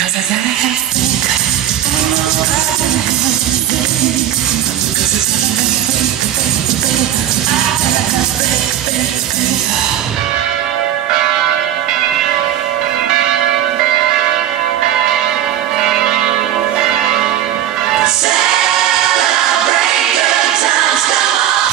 'Cause I gotta have faith. I know I gotta have faith. 'Cause it's gotta have faith. I gotta have faith. Celebrate good times, come on.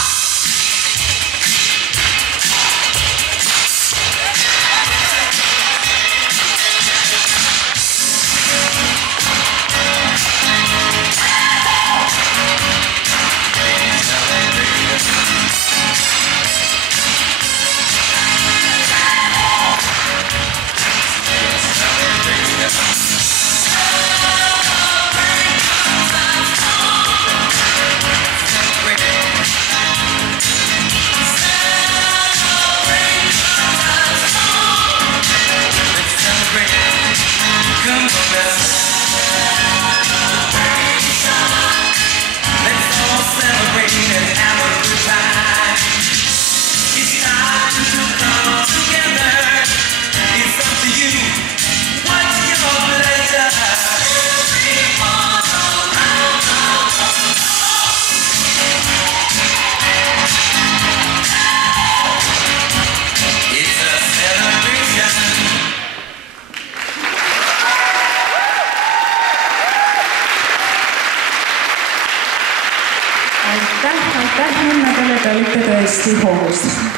Aitäh, Henna, teile te olite tõesti hoos.